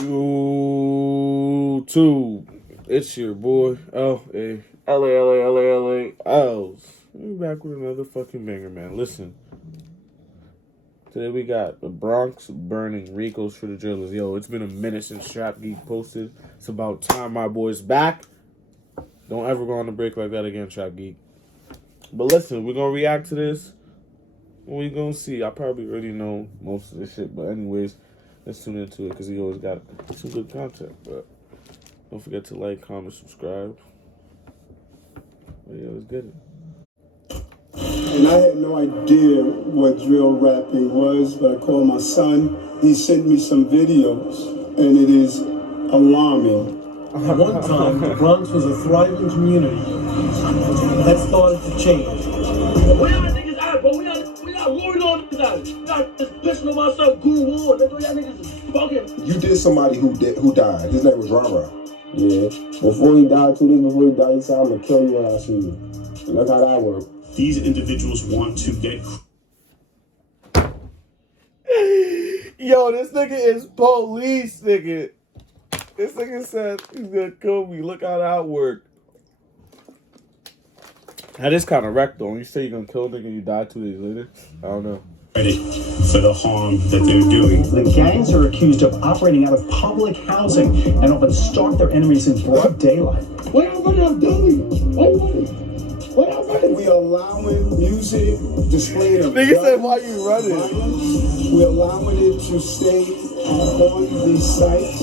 YouTube, it's your boy LAElsTv. We back with another fucking banger, man. Listen, today we got the Bronx burning RICOs for the drillers. Yo, it's been a minute since Trap Geek posted. It's about time my boy's back. Don't ever go on a break like that again, Trap Geek. But listen, we're gonna react to this. We gonna see. I probably already know most of this shit, but anyways, let's tune into it because he always got some good content. But don't forget to like, comment, subscribe. But yeah, let's get it. And I had no idea what drill rapping was, but I called my son. He sent me some videos, and it is alarming. At one time, the Bronx was a thriving community that started to change. Where y'all niggas at, bro? We got warring on this out. Y'all just pissing on myself, goon war. Y'all niggas is fucking. You did somebody who died. His name was Rara. Yeah. Before he died, 2 days before he died, he said, I'm gonna kill you when I see you. And look how that worked. These individuals want to get... Yo, this nigga is police, nigga. This nigga said he's gonna kill me. Look how that worked. That is kind of wrecked, though. When you say you're gonna kill a nigga and you die 2 days later, I don't know. credit for the harm that they're doing. The gangs are accused of operating out of public housing and often stalk their enemies in broad daylight. What everybody I'm doing? What everybody? We allowing music displaying of Nigga said, why you running? violence. We're allowing it to stay on these sites.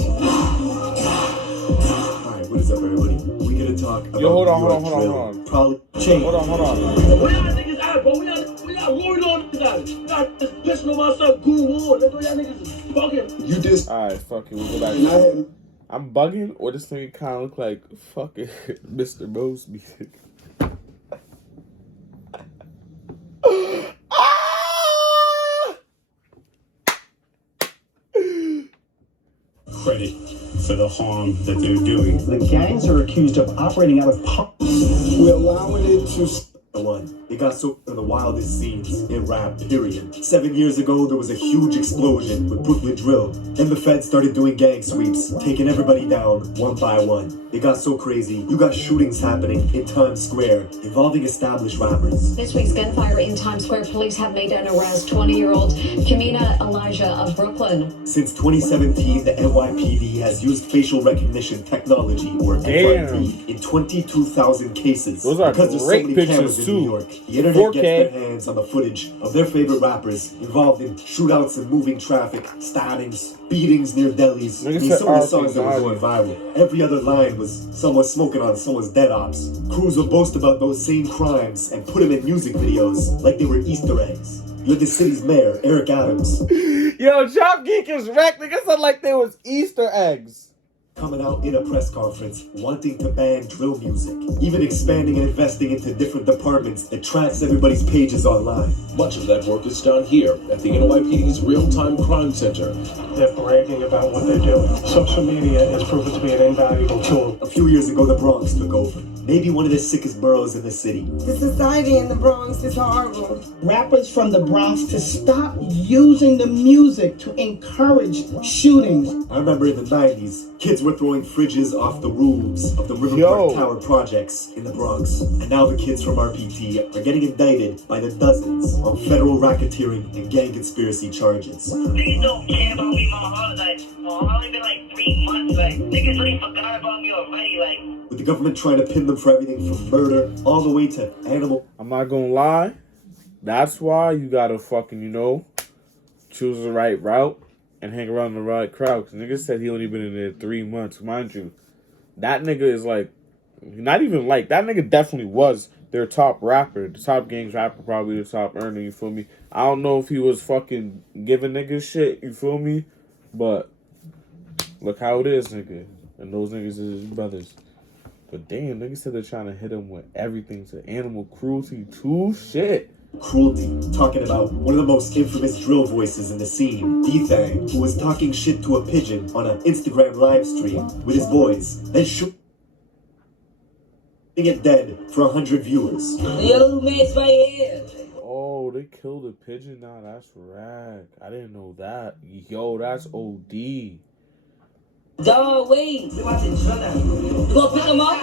Alright, what is up, everybody? We gonna talk about Yo, hold on. Probably change. Hold on. Where y'all niggas at, bro? We got warring on this out. Y'all just pissing on myself, goon war. Y'all niggas is fucking. You did. Alright, fuck it. We'll go back. And I had I'm bugging, or this thing kind of look like fucking Mr. Mosby. Credit for the harm that they're doing. The gangs are accused of operating out of we're allowing it to. It got so in the wildest scenes in rap, period. 7 years ago, there was a huge explosion with Brooklyn Drill. Then the feds started doing gang sweeps, taking everybody down one by one. It got so crazy, you got shootings happening in Times Square involving established rappers. This week's gunfire in Times Square, police have made an arrest. 20-year-old Kamina Elijah of Brooklyn. Since 2017, the NYPD has used facial recognition technology, or FRT, in 22,000 cases. Those are because there's so great many pictures cameras in too. New York. The internet 4K. gets their hands on the footage of their favorite rappers involved in shootouts and moving traffic, stabbings, beatings near delis. Nigga These said some of the songs that were R.I.P. going viral. Every other line was someone smoking on someone's dead ops. Crews will boast about those same crimes and put them in music videos like they were Easter eggs. You're the city's mayor, Eric Adams. Yo, Trap Geek is wrecked. Nigga said like there was Easter eggs. Coming out in a press conference wanting to ban drill music, even expanding and investing into different departments that tracks everybody's pages online. Much of that work is done here at the NYPD's Real-Time Crime Center. They're bragging about what they're doing. Social media has proven to be an invaluable tool. A few years ago, the Bronx took over. Maybe one of the sickest boroughs in the city. The society in the Bronx is horrible. Rappers from the Bronx to stop using the music to encourage shootings. I remember in the 90s, kids were throwing fridges off the roofs of the Riverpark Tower projects in the Bronx. And now the kids from RPT are getting indicted by the dozens on federal racketeering and gang conspiracy charges. Niggas don't care about me, mama. Like, I've only been like 3 months. Like, niggas really forgot about me already. Like, with the government trying to pin them for everything from murder all the way to animal. I'm not gonna lie. That's why you gotta fucking, choose the right route and hang around the right crowd. Because nigga said he only been in there 3 months. Mind you, that nigga is like, not even like, that nigga definitely was their top rapper. The top gangs rapper, probably the top earner, you feel me? I don't know if he was fucking giving niggas shit, you feel me? But look how it is, nigga. And those niggas is his brothers. But damn, niggas said they're trying to hit him with everything, to animal cruelty too. Shit. Cruelty, talking about one of the most infamous drill voices in the scene, D-Thang, who was talking shit to a pigeon on an Instagram live stream with his boys, then shooting it dead for 100 viewers. Yo, miss right here. Oh, they killed a pigeon? Nah, that's rag. I didn't know that. Yo, that's OD. Dog, wait. You gonna pick him up?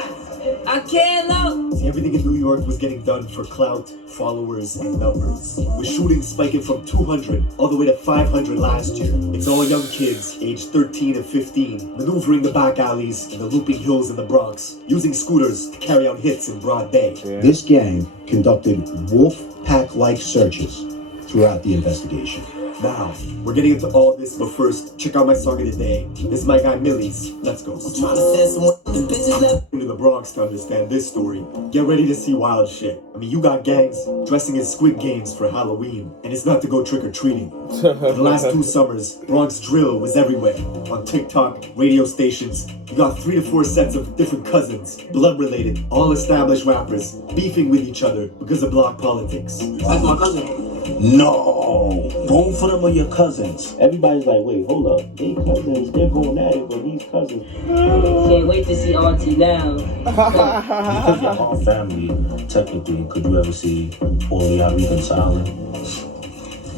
I can't look. See, everything in New York was getting done for clout, followers, and numbers. With shootings spiking from 200 all the way to 500 last year. It's all young kids, aged 13 and 15, maneuvering the back alleys and the looping hills in the Bronx, using scooters to carry out hits in broad day. This gang conducted wolf pack-like searches throughout the investigation. Now, we're getting into all this, but first, check out my song of the day. This is my guy Millie's. Let's go. I'm trying to send someone the bitches left in the Bronx to understand this story. Get ready to see wild shit. I mean, you got gangs dressing as Squid Games for Halloween, and it's not to go trick-or-treating. For the last 2 summers, Bronx drill was everywhere. On TikTok, radio stations, you got 3 to 4 sets of different cousins, blood-related, all established rappers, beefing with each other because of block politics. That's my cousin. No, both of them are your cousins. Everybody's like, wait, hold up, they cousins, they're going at it, but these cousins. Can't wait to see Auntie now. Because you're all family, technically, could you ever see all y'all reconciling?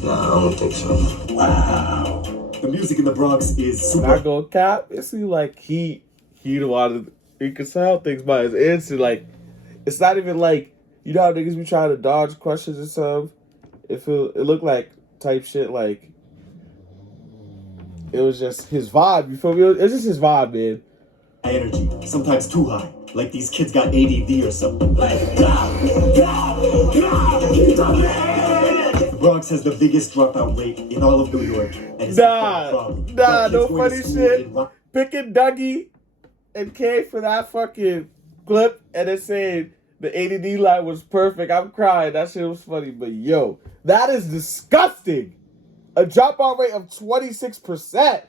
Nah, I don't think so. Wow. The music in the Bronx is super. Not gonna cap. It seems like he wanted to reconcile things by his answer. Like, it's not even like, you know how niggas be trying to dodge questions and stuff. It looked like type shit, like it was just his vibe. You feel me? It was just his vibe, man. Energy, sometimes too high, like these kids got ADD or something. The Bronx has the biggest dropout rate in all of New York. And No funny shit. Picking Dougie and K for that fucking clip, and it saying the ADD line was perfect. I'm crying. That shit was funny. But yo, that is disgusting. A dropout rate of 26%.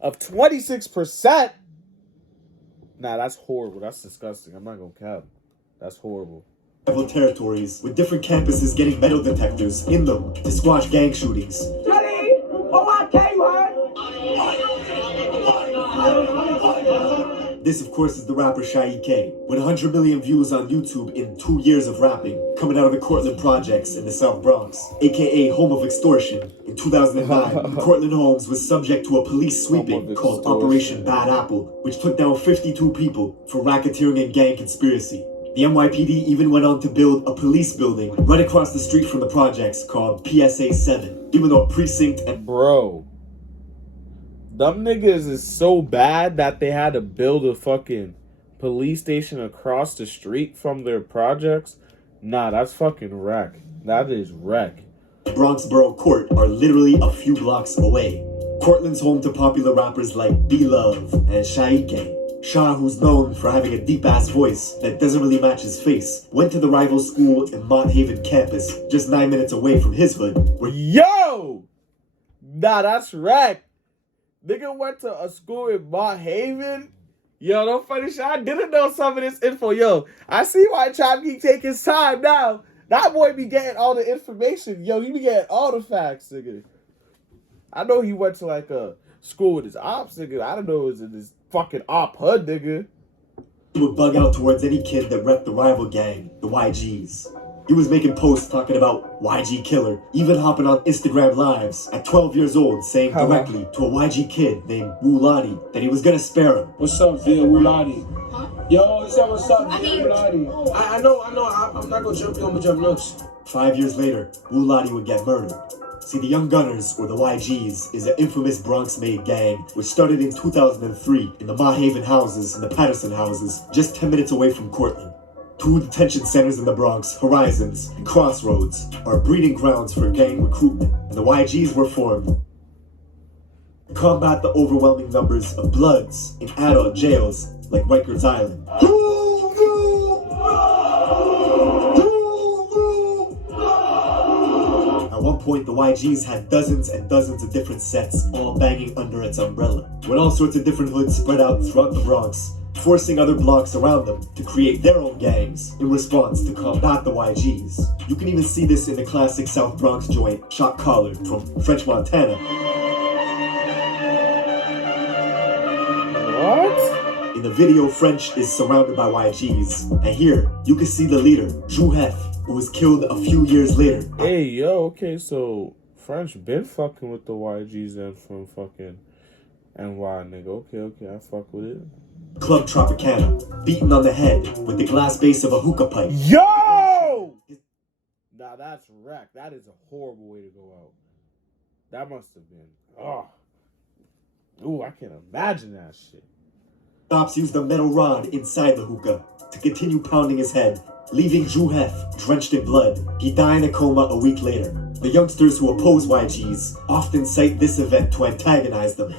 Of 26%? Nah, that's horrible. That's disgusting. I'm not gonna cap. That's horrible. Several territories with different campuses getting metal detectors in them to squash gang shootings. This, of course, is the rapper GEEK, with 100 million views on YouTube in 2 years of rapping, coming out of the Cortlandt projects in the South Bronx, aka home of extortion. In 2009, Cortlandt Homes was subject to a police sweeping called Operation Bad Apple, which took down 52 people for racketeering and gang conspiracy. The NYPD even went on to build a police building right across the street from the projects called PSA 7, even though a precinct and... Bro. Them niggas is so bad that they had to build a fucking police station across the street from their projects. Nah, that's fucking wreck. That is wreck. Bronx Borough Court are literally a few blocks away. Cortland's home to popular rappers like B-Love and GEEK. Shah, who's known for having a deep-ass voice that doesn't really match his face, went to the rival school in Mont Haven campus, just 9 minutes away from his hood. Yo! Nah, that's wreck. Nigga went to a school in Mont Haven. Yo, no funny shit. I didn't know some of this info. Yo, I see why Trap Geek take his time now. That boy be getting all the information. Yo, he be getting all the facts, nigga. I know he went to like a school with his ops, nigga. I don't know it was in this fucking op hood, nigga. He would bug out towards any kid that repped the rival gang, the YGs. He was making posts talking about YG killer, even hopping on Instagram lives at 12 years old, saying directly to a YG kid named Wulati that he was gonna spare him. What's up, Via Wulati? Yo, he said what's up, Via Wulati? I know, I'm not gonna jump you, I'm gonna jump nuts. 5 years later, Wulati would get murdered. See, the Young Gunners, or the YGs, is an infamous Bronx-made gang which started in 2003 in the Mont Haven houses and the Patterson houses, just 10 minutes away from Cortlandt. 2 detention centers in the Bronx, Horizons and Crossroads, are breeding grounds for gang recruitment, and the YGs were formed to combat the overwhelming numbers of Bloods in adult jails like Rikers Island. At one point, the YGs had dozens and dozens of different sets, all banging under its umbrella, with all sorts of different hoods spread out throughout the Bronx, forcing other blocks around them to create their own gangs in response to combat the YGs. You can even see this in the classic South Bronx joint, Shot Caller from French Montana. What? In the video, French is surrounded by YGs, and here, you can see the leader, Juhef, who was killed a few years later. Hey, yo, okay, so French been fucking with the YGs and from fucking NY, nigga. Okay, I fuck with it. Club Tropicana, beaten on the head with the glass base of a hookah pipe. Yo! Nah, that's wreck. That is a horrible way to go out. That must have been. Oh. Ooh, I can't imagine that shit. Cops used a metal rod inside the hookah to continue pounding his head, leaving Drew Hef drenched in blood. He died in a coma a week later. The youngsters who oppose YGs often cite this event to antagonize them.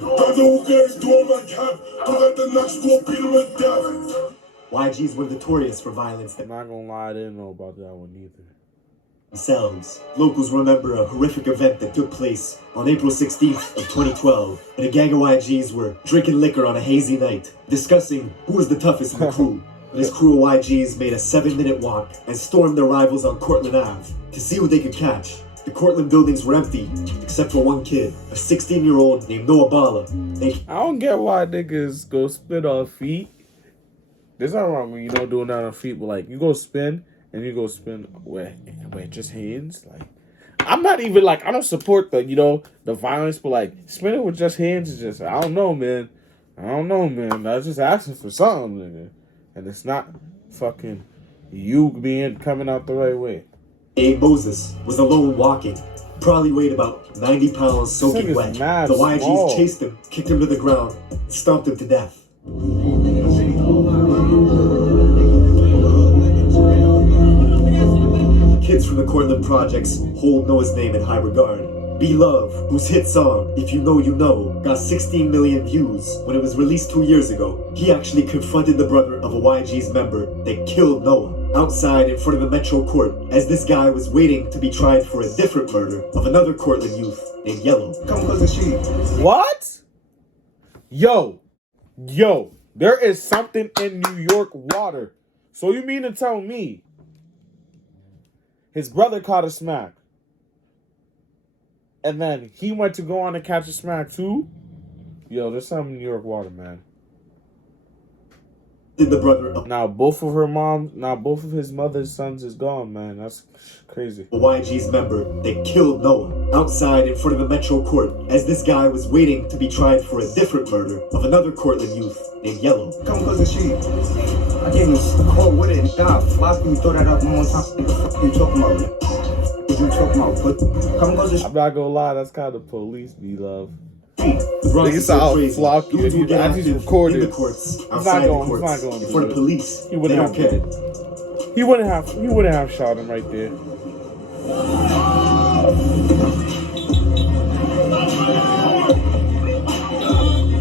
YGs were notorious for violence. I'm not gonna lie, I didn't know about that one either. Themselves. Locals remember a horrific event that took place on April 16th of 2012, when a gang of YGs were drinking liquor on a hazy night, discussing who was the toughest in the crew. This crew of YGs made a 7-minute walk and stormed their rivals on Cortlandt Ave to see who they could catch. The Cortlandt buildings were empty, except for one kid, a 16-year-old named Noah Bala. I don't get why niggas go spin on feet. There's nothing wrong when you know doing that on feet, but like you go spin and you go spin with just hands. Like I'm not even like I don't support the the violence, but like spinning with just hands is just I don't know, man. I was just asking for something, nigga, and it's not fucking you coming out the right way. Abe Moses was alone walking. Probably weighed about 90 pounds, soaking wet. The YGs small. Chased him, kicked him to the ground, stomped him to death. Kids from the Cortlandt projects hold Noah's name in high regard. Be Love, whose hit song, If You Know, You Know, got 16 million views when it was released 2 years ago. He actually confronted the brother of a YG's member that killed Noah outside in front of the Metro Court as this guy was waiting to be tried for a different murder of another Cortlandt youth named Yellow. What? Yo, there is something in New York water. So you mean to tell me his brother caught a smack and then he went to go on and catch a smack too? Yo, there's something in New York water, man. Did the brother now both of his mother's sons is gone, man. That's crazy. A YG's member that killed Noah outside in front of the Metro Court as this guy was waiting to be tried for a different murder of another Cortlandt youth named Yellow. Come close the sheet. I came to court with it and stop. Why can you throw that up one more time? What you talking about? What you talking about? But come close the sheet. I'm not gonna lie, that's kind of police, Be Love. The Bronx is so crazy. Dudes will get active in the courts, outside the courts, in front of police. They don't care. He wouldn't have shot him right there.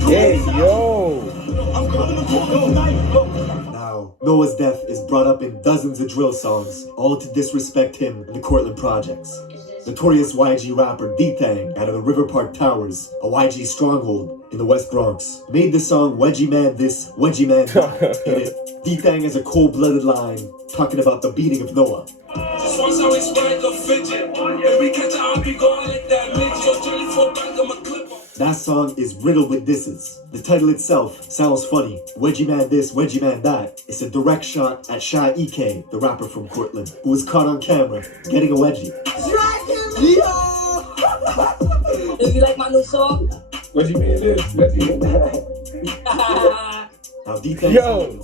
Hey, yo. Now, Noah's death is brought up in dozens of drill songs, all to disrespect him in the Cortlandt projects. Notorious YG rapper D-Thang out of the River Park Towers, a YG stronghold in the West Bronx, made the song Wedgie Man This, Wedgie Man That. In it, D-Thang has a cold-blooded line talking about the beating of Noah. Just once I was like a fidget. If we catch I'll be going like that bitch. Yo, 24 back on my clip. That song is riddled with disses. The title itself sounds funny. Wedgie Man This, Wedgie Man That. It's a direct shot at LAElsTv, the rapper from Cortlandt, who was caught on camera getting a wedgie. If you like my new song, what you mean this? Now D-Thang's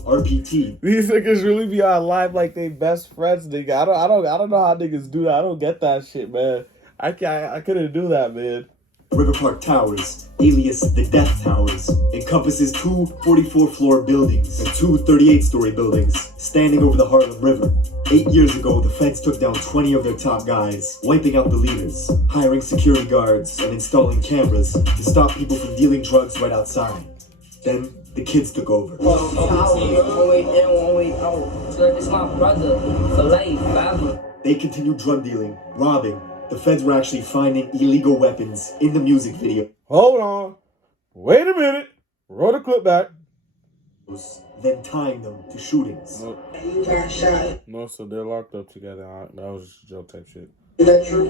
RPT. These niggas really be on live like they best friends, nigga. I don't know how niggas do that. I don't get that shit, man. I couldn't do that, man. River Park Towers, alias the Death Towers, encompasses two 44-floor buildings and two 38-story buildings standing over the Harlem River. 8 years ago, the feds took down 20 of their top guys, wiping out the leaders, hiring security guards, and installing cameras to stop people from dealing drugs right outside. Then, the kids took over. this is my brother for life, forever. They continued drug dealing, robbing. The feds were actually finding illegal weapons in the music video. Hold on. Wait a minute. Roll the clip back. Then tying them to shootings. No, so they're locked up together. That was just jail type shit. Is that true?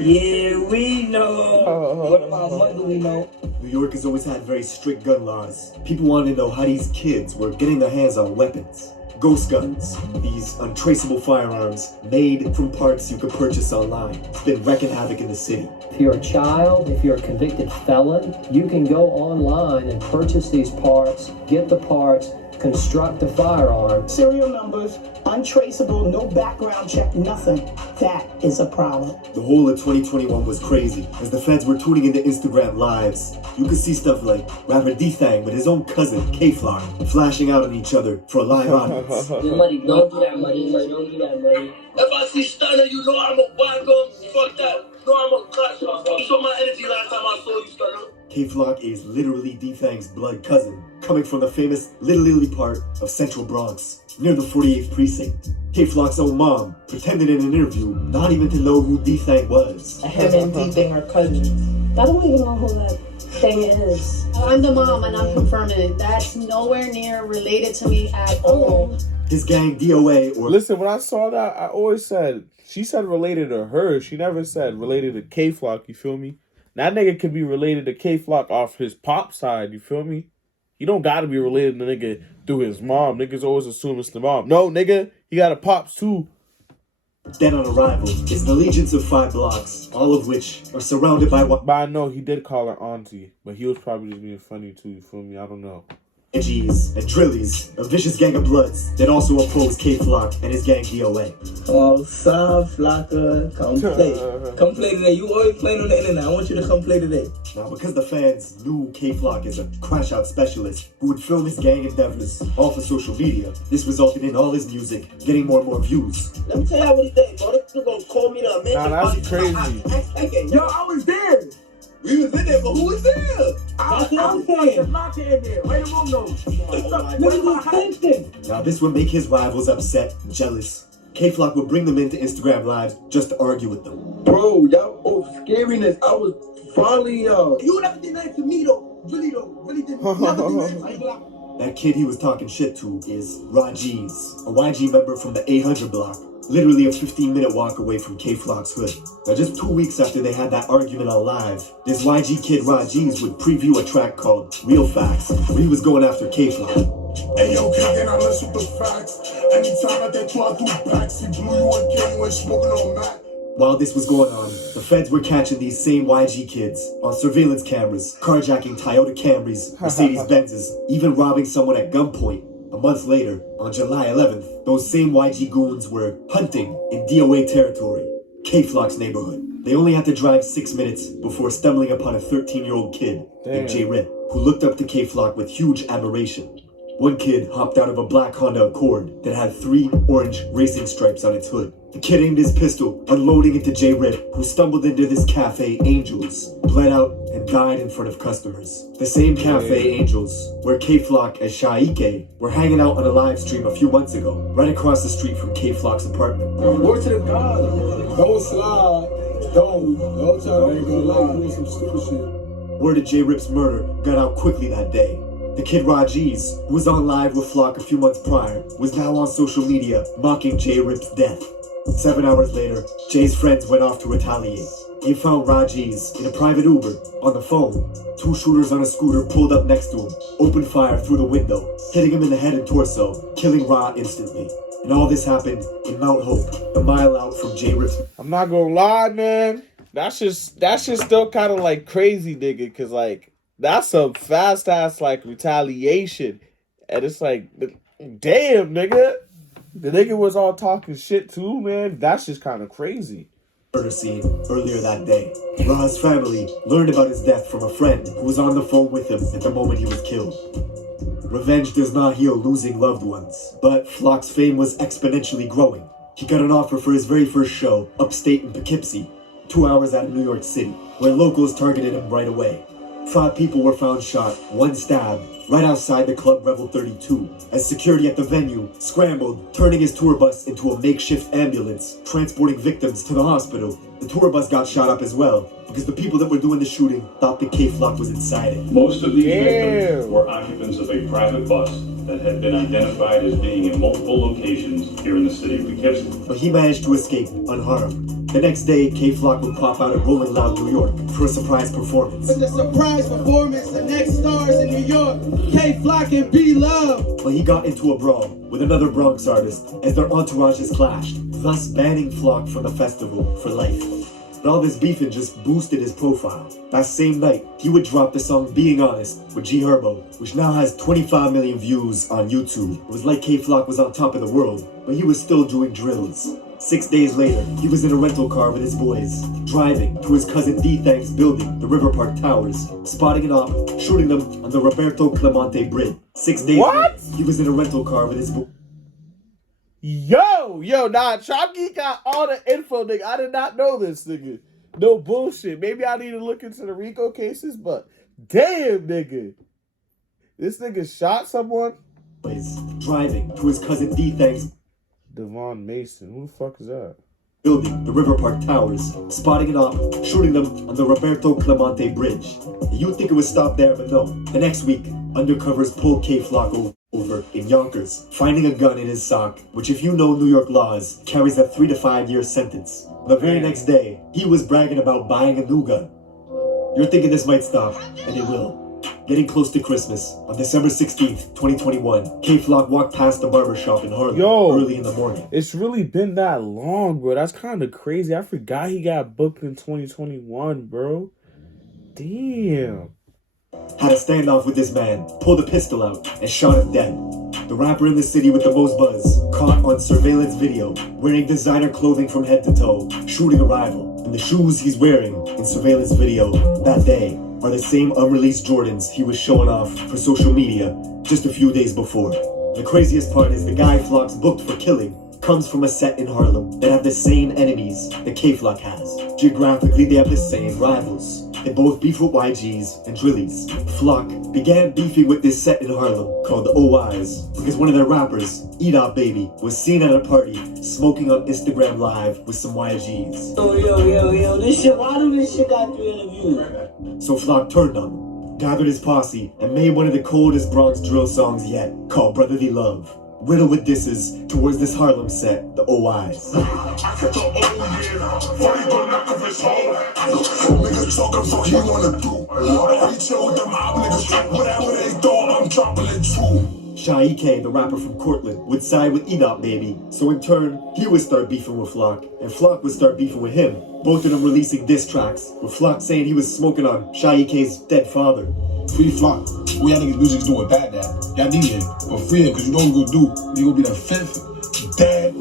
Yeah, we know. What about mother we know? New York has always had very strict gun laws. People wanted to know how these kids were getting their hands on weapons. Ghost guns, these untraceable firearms made from parts you could purchase online. It's been wreaking havoc in the city. If you're a child, if you're a convicted felon, you can go online and purchase these parts, get the parts, construct a firearm. Serial numbers, untraceable, no background check, nothing. That is a problem. The whole of 2021 was crazy. As the feds were tuning into Instagram lives, you could see stuff like rapper D-Thang with his own cousin, K-Flock, flashing out on each other for a live audience. Money, don't do that money, don't do that money. If I see Stunner, you know I'm a wacko. Fuck that. No, I'm a clutch. You saw my energy last time I saw you, Stunner. K-Flock is literally D-Thang's blood cousin, coming from the famous Little Italy part of Central Bronx, near the 48th precinct. K-Flock's own mom pretended in an interview not even to know who D-Thang was. Him and D-Thang are cousins. I don't even know who that thing is. I'm the mom and I'm confirming it. That's nowhere near related to me at all. His gang DOA or... Listen, when I saw that, I always said, she said related to her. She never said related to K-Flock, you feel me? That nigga could be related to K-Flock off his pop side, you feel me? You don't gotta be related to the nigga through his mom. Niggas always assume it's the mom. No, nigga, he got a pops too. Dead on arrival is the legions of 5 blocks, all of which are surrounded by what... But I know he did call her auntie, but he was probably just being funny too, you feel me? I don't know. G's and Drillies, a vicious gang of bloods that also oppose K-Flock and his gang DOA. Oh, Sam Flocker, come play. Come play today. You always playing on the internet. I want you to come play today. Now, because the fans knew K-Flock is a crash-out specialist who would film his gang endeavors off of social media, this resulted in all his music getting more and more views. Let me tell you what he think, bro. This is gonna call me the man. Nah, that's crazy. Yo, I was there. We was in there, but who was there? That's what I'm saying. Now, this would make his rivals upset and jealous. K-Flock would bring them into Instagram lives just to argue with them. Bro, y'all, scariness. I was finally, You never did nothing to me, though. Really didn't. Never did nothing. That kid he was talking shit to is Rajiz, a YG member from the 800 block. Literally a 15-minute walk away from K-Flock's hood. Now, just 2 weeks after they had that argument on live, this YG kid Rajiz would preview a track called Real Facts, where he was going after K-Flock. Hey yo, can I listen with the facts? Anytime I get to I do backs, he blew you again when smoking on Mac. While this was going on, the feds were catching these same YG kids on surveillance cameras, carjacking Toyota Camrys, Mercedes Benzes, even robbing someone at gunpoint. A month later, on July 11th, those same YG goons were hunting in DOA territory, K-Flock's neighborhood. They only had to drive 6 minutes before stumbling upon a 13-year-old kid named J-Rip, who looked up to K-Flock with huge admiration. One kid hopped out of a black Honda Accord that had 3 orange racing stripes on its hood. The kid aimed his pistol, unloading it to J-Rip, who stumbled into this cafe, Angels, bled out, and died in front of customers. The same cafe, Angels, where K-Flock and Shaike were hanging out on a live stream a few months ago, right across the street from K-Flock's apartment. Word to the God. Don't slide. Don't try to go live doing some stupid shit. Word of J-Rip's murder got out quickly that day. The kid Rajiz, who was on live with Flock a few months prior, was now on social media mocking J-Rip's death. 7 hours later, Jay's friends went off to retaliate. They found Rajiz in a private Uber on the phone. 2 shooters on a scooter pulled up next to him, opened fire through the window, hitting him in the head and torso, killing Ra instantly. And all this happened in Mount Hope, a mile out from J-Rip's. I'm not gonna lie, man. That's just still kind of like crazy, nigga, cause like that's some fast ass like retaliation, and it's like, damn, nigga. The nigga was all talking shit too, man. That's just kind of crazy. Murder scene earlier that day. Ra's family learned about his death from a friend who was on the phone with him at the moment he was killed. Revenge does not heal losing loved ones, but Flock's fame was exponentially growing. He got an offer for his very first show, upstate in Poughkeepsie, 2 hours out of New York City, where locals targeted him right away. 5 people were found shot, 1 stabbed, right outside the club Revel 32, as security at the venue scrambled, turning his tour bus into a makeshift ambulance, transporting victims to the hospital. The tour bus got shot up as well, because the people that were doing the shooting thought the K-Flock was inside it. Most of these victims were occupants of a private bus that had been identified as being in multiple locations here in the city of Poughkeepsie. But he managed to escape unharmed. The next day, K-Flock would pop out at Rolling Loud, New York for a surprise performance. It's a surprise performance, the next stars in New York, K-Flock and B-Love. But he got into a brawl with another Bronx artist as their entourages clashed, thus banning Flock from the festival for life. But all this beefing just boosted his profile. That same night, he would drop the song Being Honest with G Herbo, which now has 25 million views on YouTube. It was like K-Flock was on top of the world, but he was still doing drills. 6 days later, he was in a rental car with his boys, driving to his cousin D-Thang's building, the River Park Towers, spotting an op, shooting them on the Roberto Clemente Bridge. 6 days later, he was in a rental car with his boys. Yo, nah, Trap Geek got all the info, nigga. I did not know this, nigga. No bullshit. Maybe I need to look into the RICO cases, but damn, nigga. This nigga shot someone? Driving to his cousin D-Thang's Devon Mason. Who the fuck is that? Building, the River Park Towers, spotting an op, shooting them on the Roberto Clemente Bridge. You'd think it would stop there, but no. The next week, undercovers pulled K-Flock over in Yonkers, finding a gun in his sock, which if you know New York laws, carries a 3 to 5 year sentence. The very next day, he was bragging about buying a new gun. You're thinking this might stop, and it will. Getting close to Christmas, on December 16th, 2021, K-Flock walked past the barbershop in Harlem early in the morning. It's really been that long, bro. That's kind of crazy. I forgot he got booked in 2021, bro. Damn. Had a standoff with this man, pulled a pistol out, and shot him dead. The rapper in the city with the most buzz, caught on surveillance video, wearing designer clothing from head to toe, shooting a rival. And the shoes he's wearing in surveillance video that day are the same unreleased Jordans he was showing off for social media just a few days before. The craziest part is the guy Flock's booked for killing comes from a set in Harlem that have the same enemies that K-Flock has. Geographically, they have the same rivals. They both beef with YGs and Drillies. Flock began beefing with this set in Harlem called the OIs because one of their rappers, Edop Baby, was seen at a party smoking on Instagram Live with some YGs. Yo, this shit, why do this shit got 300 views? So Flock turned on them, gathered his posse, and made one of the coldest Bronx drill songs yet, called Brotherly Love. Riddled with disses towards this Harlem set, the OIs. Niggas talking fuck he wanna do. He chill with the mob niggas, whatever they thought, I'm dropping it too. GEEK, the rapper from Cortland, would side with Edop Baby, so in turn, he would start beefing with Flock, and Flock would start beefing with him, both of them releasing diss tracks, with Flock saying he was smoking on GEEK's dead father. Free Flock, we had niggas music's doing bad now. Y'all need him, but free him, cause you know what we're gonna do. He gonna be the 5th dead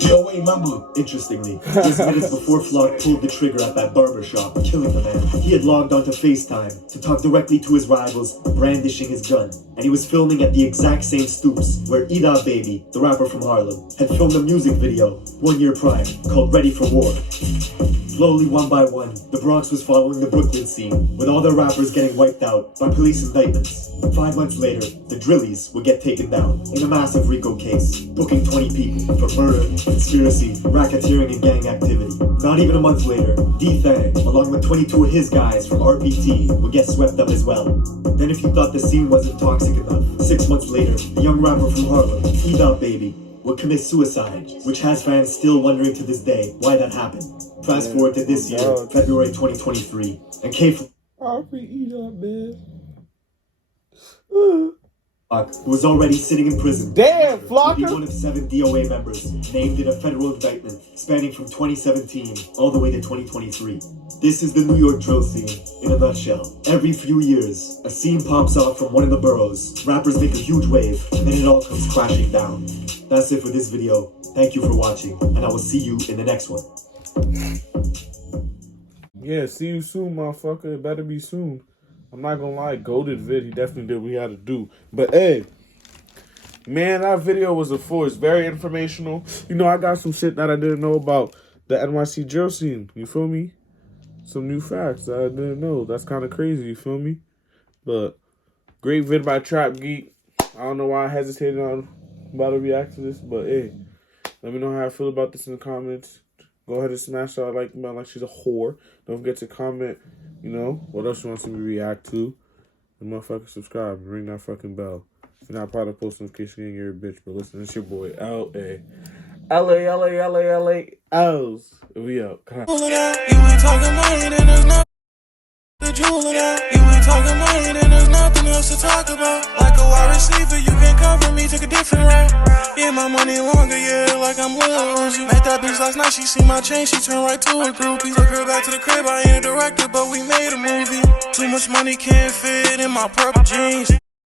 DOA member. Interestingly, just minutes before Flock pulled the trigger at that barbershop, killing the man, he had logged onto FaceTime to talk directly to his rivals, brandishing his gun. And he was filming at the exact same stoops where Edop Baby, the rapper from Harlem, had filmed a music video 1 year prior called Ready for War. Slowly, one by one, the Bronx was following the Brooklyn scene, with all their rappers getting wiped out by police indictments. 5 months later, the Drillies would get taken down in a massive RICO case, booking 20 people for murder, conspiracy, racketeering, and gang activity. Not even a month later, D-Thang, along with 22 of his guys from RPT, would get swept up as well. Then if you thought the scene wasn't toxic enough, 6 months later, the young rapper from Harlem, Edop Baby, would commit suicide, which has fans still wondering to this day why that happened. Fast forward to this year, February 2023, and K-Flock, who was already sitting in prison. Damn, Flocker! One of 7 DOA members named in a federal indictment spanning from 2017 all the way to 2023. This is the New York drill scene in a nutshell. Every few years, a scene pops off from one of the boroughs. Rappers make a huge wave, and then it all comes crashing down. That's it for this video. Thank you for watching, and I will see you in the next one. Yeah, see you soon, motherfucker. It better be soon. I'm not gonna lie, goated vid. He definitely did what he had to do. But hey, man, that video was a force. Very informational. You know, I got some shit that I didn't know about the NYC drill scene. You feel me? Some new facts that I didn't know. That's kind of crazy. You feel me? But great vid by Trap Geek. I don't know why I hesitated on about to react to this, but hey, let me know how I feel about this in the comments. Go ahead and smash that like button like she's a whore. Don't forget to comment, you know, what else you want to see me react to. And motherfucker subscribe and ring that fucking bell. If you're not part of post notification, you're a bitch. But listen, it's your boy, LA. LAElsTv. We up. Come on. You ain't talking money, then there's nothing to jewel it out. You ain't talking money, then there's nothing else to talk about. Like a wide receiver, you can't cover me, took a different route. Yeah, my money longer, yeah, like I'm Lil Uzi. Met that bitch last night, she see my chain, she turned right to a groupie. Took her back to the crib, I ain't a director, but we made a movie. Too much money can't fit in my purple jeans.